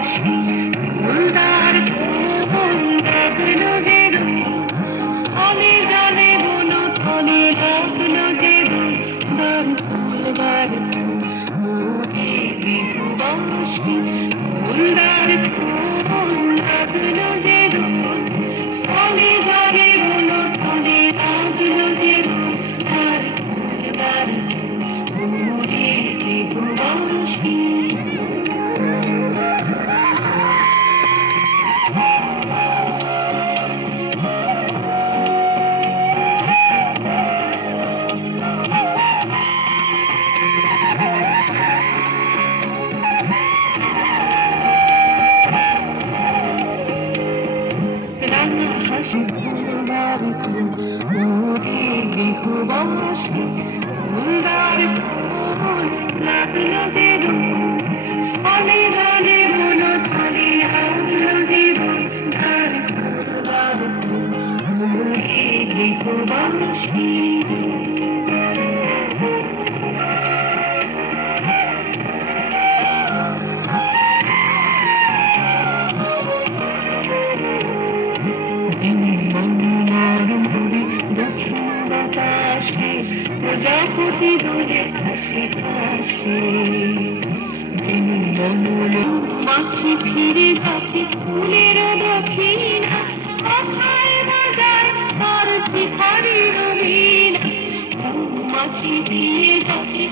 ভালোবাসি ফুলদার ফুল লাগলো যে স্থলে জলে বলো থলে লাগলো যে বার ফুল বার ওরে দেহবাসী ফুলদার ফুল লাগলো যে স্থলে জলে বলো থলে লাগলো যে বার ফুল বার ওরে দেহবাসী দেহবাসী ফুলদার ফুল লাগলো যে স্থলে জলে বলো থলে লাগলো যে বার ফুল বার ওরে দেহবাসী প্রজাপতি দোলে হাসি হাসি মাছি ফিরে যাচ্ছে ফুলের দক্ষিণা কথায় বাজায় তার ভিখারি রবিনা মাছি ফিরে যাচ্ছে